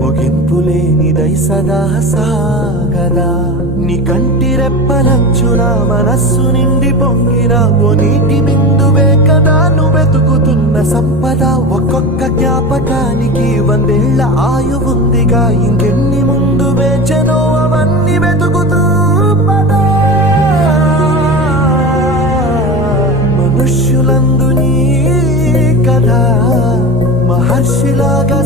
ముగింపు లేనిదై సదా సాగదా. నీ కంటి రెప్పలంచున మనస్సు నిండి పొంగిన ఓ నీటి బిందువే కదా నువ్వు వెతుకుతున్న సంపద. ఒక్కొక్క జ్ఞాపకానికి 100 ఏళ్ల ఆయువుందిగా, ఇంకెన్ని ముందు వేచనో అవన్నీ వెతుకుతూ పదా. మనుష్యులందు నీ కథ మహర్షిలాగా